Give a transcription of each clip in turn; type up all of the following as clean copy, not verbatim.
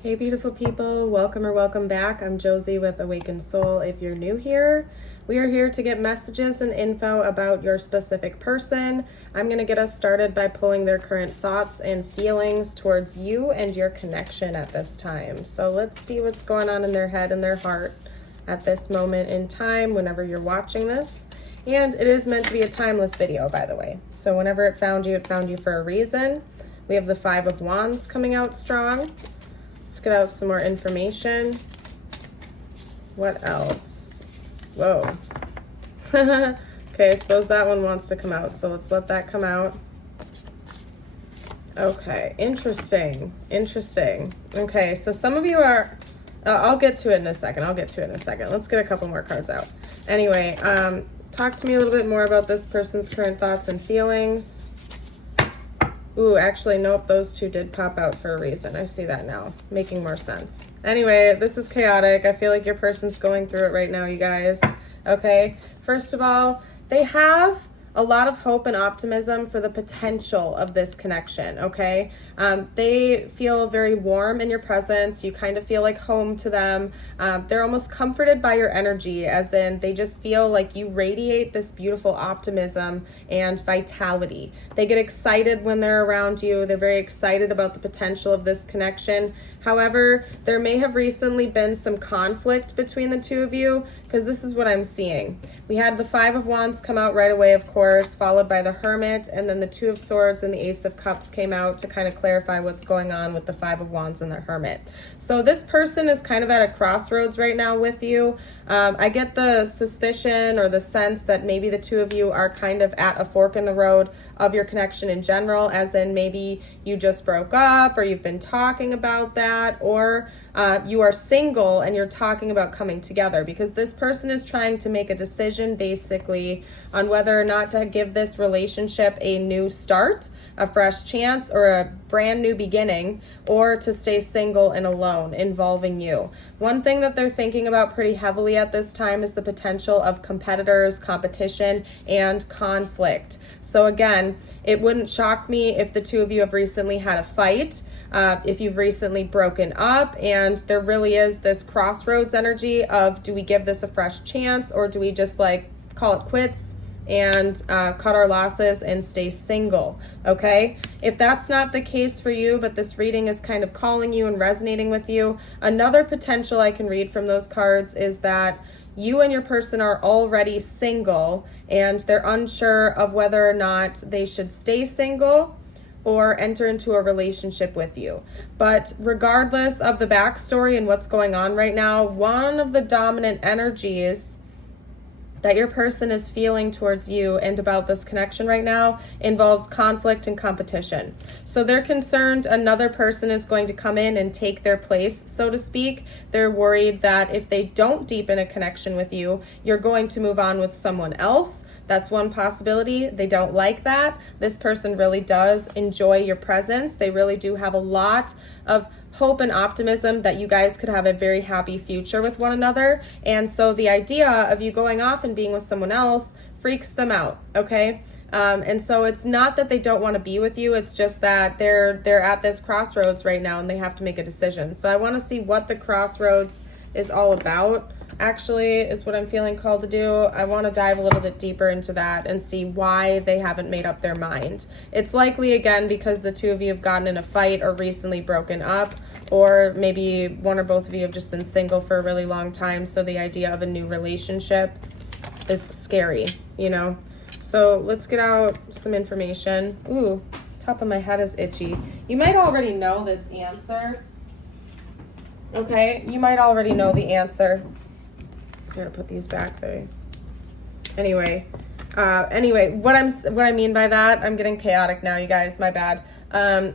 Hey beautiful people, welcome or welcome back. I'm Josie with Awakened Soul. If you're new here, we are here to get messages and info about your specific person. I'm going to get us started by pulling their current thoughts and feelings towards you and your connection at this time. So let's see what's going on in their head and their heart at this moment in time whenever you're watching this. And it is meant to be a timeless video, by the way. So whenever it found you for a reason. We have the Five of Wands coming out strong. Let's get out some more information. What else? Whoa. Okay, I suppose that one wants to come out, so let's let that come out. Okay, interesting. Okay, so some of you are, I'll get to it in a second. Let's get a couple more cards out. Anyway, talk to me a little bit more about this person's current thoughts and feelings. Ooh, actually, nope, those two did pop out for a reason. I see that now, making more sense. Anyway, this is chaotic. I feel like your person's going through it right now, you guys. Okay, first of all, they have a lot of hope and optimism for the potential of this connection, okay? They feel very warm in your presence. You kind of feel like home to them. They're almost comforted by your energy, as in they just feel like you radiate this beautiful optimism and vitality. They get excited when they're around you. They're very excited about the potential of this connection. However, there may have recently been some conflict between the two of you, because this is what I'm seeing. We had the Five of Wands come out right away, of course, followed by the Hermit, and then the Two of Swords and the Ace of Cups came out to kind of clarify what's going on with the Five of Wands and the Hermit. So this person is kind of at a crossroads right now with you. I get the suspicion or the sense that maybe the two of you are kind of at a fork in the road of your connection in general, as in maybe you just broke up or you've been talking about that, or you are single and you're talking about coming together, because this person is trying to make a decision basically on whether or not to give this relationship a new start, a fresh chance, or a brand new beginning, or to stay single and alone involving you. One thing that they're thinking about pretty heavily at this time is the potential of competitors, competition, and conflict. So again, it wouldn't shock me if the two of you have recently had a fight, if you've recently broken up, and there really is this crossroads energy of, do we give this a fresh chance, or do we just like call it quits and cut our losses and stay single? Okay, if that's not the case for you, but this reading is kind of calling you and resonating with you, another potential I can read from those cards is that you and your person are already single and they're unsure of whether or not they should stay single or enter into a relationship with you. But regardless of the backstory and what's going on right now, one of the dominant energies that your person is feeling towards you and about this connection right now involves conflict and competition. So they're concerned another person is going to come in and take their place, so to speak. They're worried that if they don't deepen a connection with you, you're going to move on with someone else. That's one possibility. They don't like that. This person really does enjoy your presence. They really do have a lot of hope and optimism that you guys could have a very happy future with one another. And so the idea of you going off and being with someone else freaks them out, okay? And so it's not that they don't want to be with you, it's just that they're at this crossroads right now and they have to make a decision. So I want to see what the crossroads is all about, actually, is what I'm feeling called to do. I want to dive a little bit deeper into that and see why they haven't made up their mind. It's likely, again, because the two of you have gotten in a fight or recently broken up, or maybe one or both of you have just been single for a really long time, so the idea of a new relationship is scary, you know? So let's get out some information. Ooh, top of my head is itchy. You might already know this answer. Okay, you might already know the answer. I'm gonna put these back there. Anyway, what I mean by that, I'm getting chaotic now, you guys, my bad.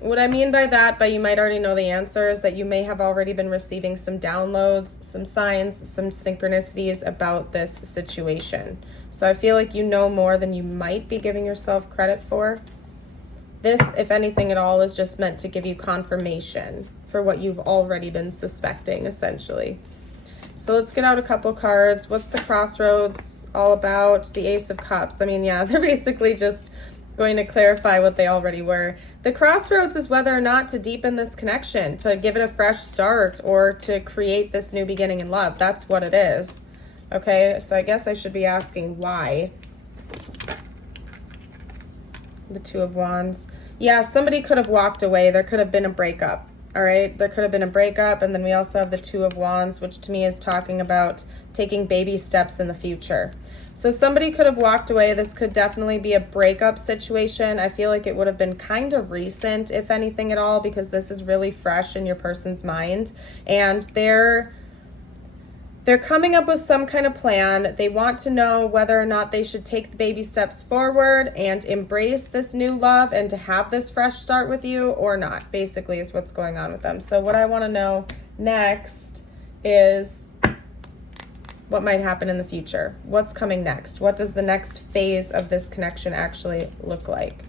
What I mean by that, but you might already know the answer, is that you may have already been receiving some downloads, some signs, some synchronicities about this situation. So I feel like you know more than you might be giving yourself credit for. This, if anything at all, is just meant to give you confirmation for what you've already been suspecting, essentially. So let's get out a couple cards. What's the crossroads all about? The Ace of Cups. I mean, yeah, they're basically just going to clarify what they already were. The crossroads is whether or not to deepen this connection, to give it a fresh start, or to create this new beginning in love. That's what it is. Okay, so I guess I should be asking why. The Two of Wands. Yeah, somebody could have walked away. There could have been a breakup. All right, there could have been a breakup. And then we also have the Two of Wands, which to me is talking about taking baby steps in the future. So somebody could have walked away. This could definitely be a breakup situation. I feel like it would have been kind of recent, if anything at all, because this is really fresh in your person's mind. And they're coming up with some kind of plan. They want to know whether or not they should take the baby steps forward and embrace this new love and to have this fresh start with you or not, basically, is what's going on with them. So what I want to know next is what might happen in the future. What's coming next? What does the next phase of this connection actually look like?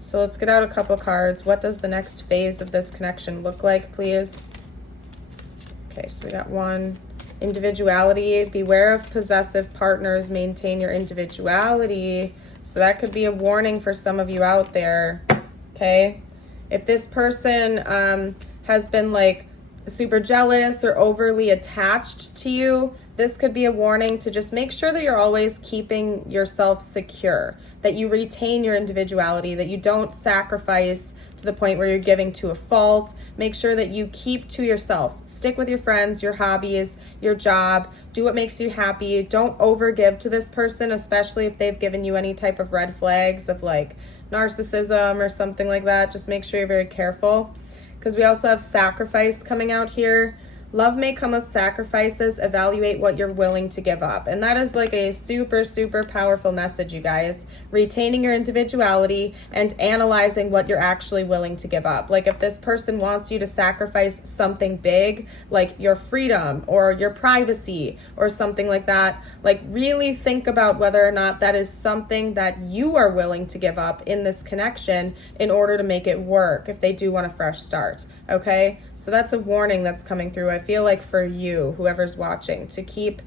So let's get out a couple cards. What does the next phase of this connection look like, please? Okay, so we got one. Individuality. Beware of possessive partners. Maintain your individuality. So that could be a warning for some of you out there. Okay? If this person has been like super jealous or overly attached to you, this could be a warning to just make sure that you're always keeping yourself secure, that you retain your individuality, that you don't sacrifice to the point where you're giving to a fault. Make sure that you keep to yourself. Stick with your friends, your hobbies, your job. Do what makes you happy. Don't overgive to this person, especially if they've given you any type of red flags of like narcissism or something like that. Just make sure you're very careful, because we also have sacrifice coming out here. Love may come with sacrifices. Evaluate what you're willing to give up. And that is like a super, super powerful message, you guys. Retaining your individuality and analyzing what you're actually willing to give up. Like if this person wants you to sacrifice something big, like your freedom or your privacy or something like that, like really think about whether or not that is something that you are willing to give up in this connection in order to make it work if they do want a fresh start. Okay, so that's a warning that's coming through. I feel like for you, whoever's watching, to keep,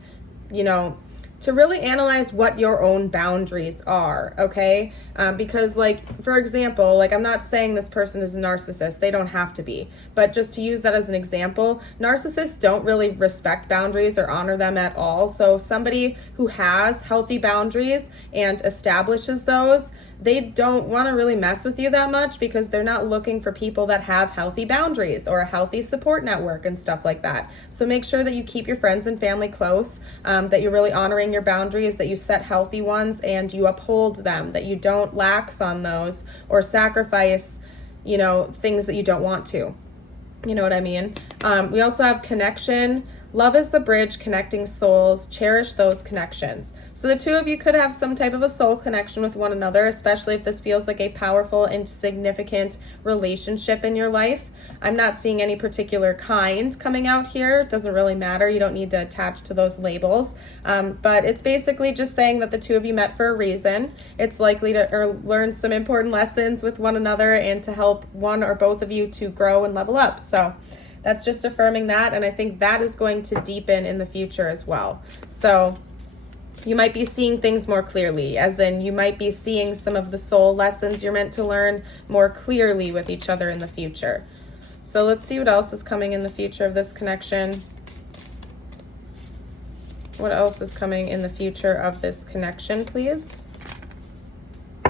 to really analyze what your own boundaries are, okay? Because like, for example, like I'm not saying this person is a narcissist. They don't have to be. But just to use that as an example, narcissists don't really respect boundaries or honor them at all. So somebody who has healthy boundaries and establishes those, they don't want to really mess with you that much because they're not looking for people that have healthy boundaries or a healthy support network and stuff like that. So make sure that you keep your friends and family close, that you're really honoring your boundaries, that you set healthy ones and you uphold them, that you don't lax on those or sacrifice, things that you don't want to. You know what I mean? We also have connection. Love is the bridge connecting souls. Cherish those connections. So the two of you could have some type of a soul connection with one another, especially if this feels like a powerful and significant relationship in your life. I'm not seeing any particular kind coming out here. It doesn't really matter. You don't need to attach to those labels. But it's basically just saying that the two of you met for a reason. It's likely to learn some important lessons with one another and to help one or both of you to grow and level up. So that's just affirming that, and I think that is going to deepen in the future as well. So you might be seeing things more clearly, as in you might be seeing some of the soul lessons you're meant to learn more clearly with each other in the future. So let's see what else is coming in the future of this connection. What else is coming in the future of this connection, please?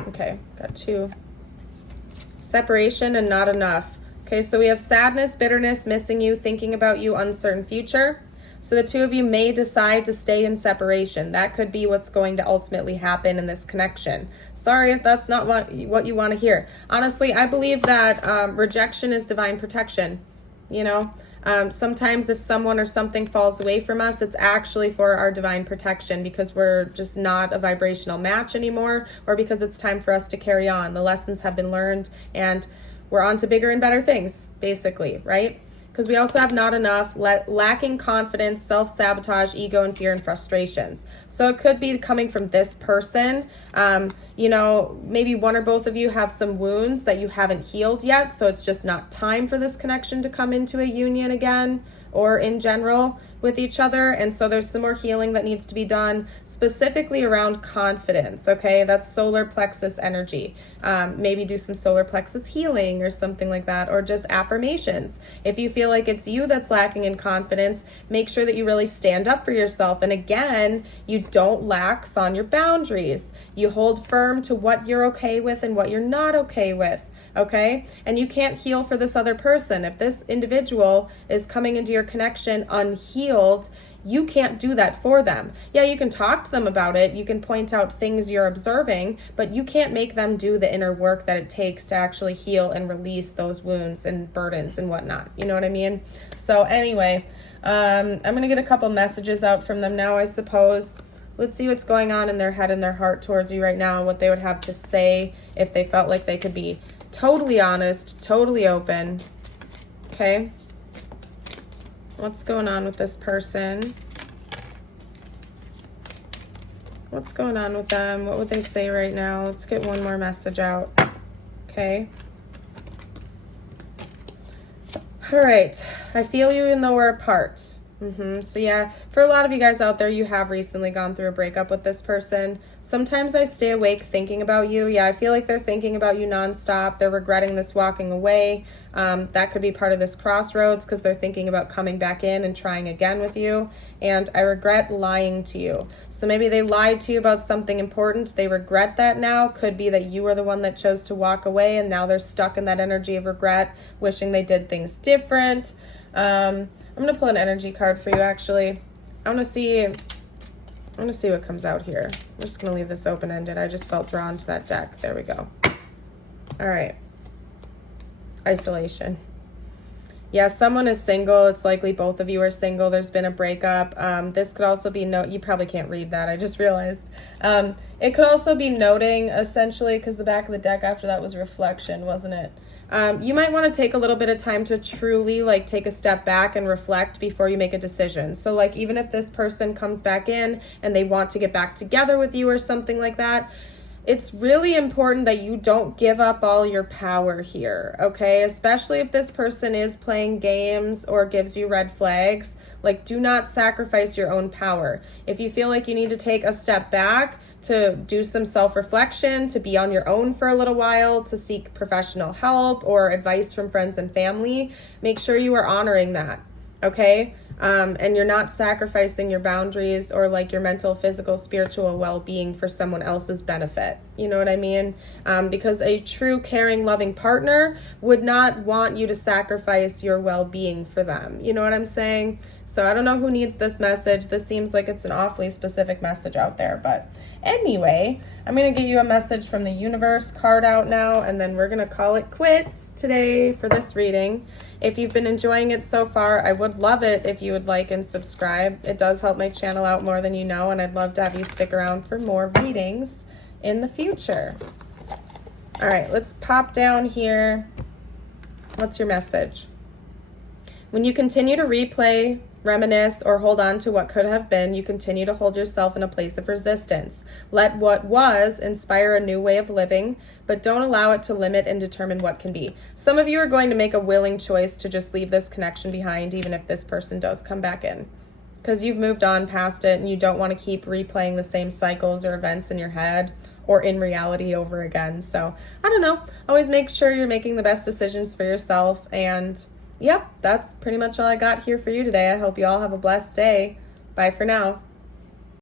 Okay, got two. Separation and not enough. Okay, so we have sadness, bitterness, missing you, thinking about you, uncertain future. So the two of you may decide to stay in separation. That could be what's going to ultimately happen in this connection. Sorry if that's not what you want to hear. Honestly, I believe that rejection is divine protection. Sometimes if someone or something falls away from us, it's actually for our divine protection because we're just not a vibrational match anymore, or because it's time for us to carry on. The lessons have been learned and we're on to bigger and better things, basically, right? because we also have not enough, lacking confidence, self-sabotage, ego, and fear and frustrations. So it could be coming from this person. You know, maybe one or both of you have some wounds that you haven't healed yet, so it's just not time for this connection to come into a union again, or in general with each other. And so there's some more healing that needs to be done, specifically around confidence. Okay, that's solar plexus energy. Maybe do some solar plexus healing or something like that, or just affirmations. If you feel like it's you that's lacking in confidence, make sure that you really stand up for yourself. And again, you don't lax on your boundaries. You hold firm to what you're okay with and what you're not okay with. Okay? And you can't heal for this other person. If this individual is coming into your connection unhealed, you can't do that for them. Yeah, you can talk to them about it. You can point out things you're observing, but you can't make them do the inner work that it takes to actually heal and release those wounds and burdens and whatnot. You know what I mean? So anyway, I'm going to get a couple messages out from them now, I suppose. Let's see what's going on in their head and their heart towards you right now, what they would have to say if they felt like they could be totally honest, totally open. Okay. What's going on with this person? What's going on with them? What would they say right now? Let's get one more message out. Okay. All right. I feel you even though we're apart. So yeah, for a lot of you guys out there, you have recently gone through a breakup with this person. Sometimes I stay awake thinking about you. Yeah, I feel like they're thinking about you nonstop. They're regretting this walking away. That could be part of this crossroads because they're thinking about coming back in and trying again with you. And I regret lying to you. So maybe they lied to you about something important. They regret that now. Could be that you were the one that chose to walk away and now they're stuck in that energy of regret, wishing they did things different. I'm going to pull an energy card for you, actually. I want to see what comes out here. I'm just going to leave this open-ended. I just felt drawn to that deck. There we go. All right. Isolation. Yeah, someone is single. It's likely both of you are single. There's been a breakup. This could also be you probably can't read that. I just realized. It could also be noting, essentially, because the back of the deck after that was reflection, wasn't it? You might want to take a little bit of time to truly take a step back and reflect before you make a decision. So even if this person comes back in and they want to get back together with you or something like that, it's really important that you don't give up all your power here, okay? Especially if this person is playing games or gives you red flags. Do not sacrifice your own power. If you feel like you need to take a step back to do some self-reflection, to be on your own for a little while, to seek professional help or advice from friends and family, make sure you are honoring that, okay? And you're not sacrificing your boundaries or your mental, physical, spiritual well-being for someone else's benefit. You know what I mean? Because a true, caring, loving partner would not want you to sacrifice your well-being for them. You know what I'm saying? So I don't know who needs this message. This seems like it's an awfully specific message out there. But anyway, I'm going to get you a message from the universe card out now, and then we're going to call it quits today for this reading. If you've been enjoying it so far, I would love it if you would like and subscribe. It does help my channel out more than you know, and I'd love to have you stick around for more readings in the future. All right, let's pop down here. What's your message? When you continue to replay, reminisce, or hold on to what could have been, you continue to hold yourself in a place of resistance. Let what was inspire a new way of living, but don't allow it to limit and determine what can be. Some of you are going to make a willing choice to just leave this connection behind, even if this person does come back in, because you've moved on past it and you don't want to keep replaying the same cycles or events in your head or in reality over again. So I don't know. Always make sure you're making the best decisions for yourself. And yep, that's pretty much all I got here for you today. I hope you all have a blessed day. Bye for now.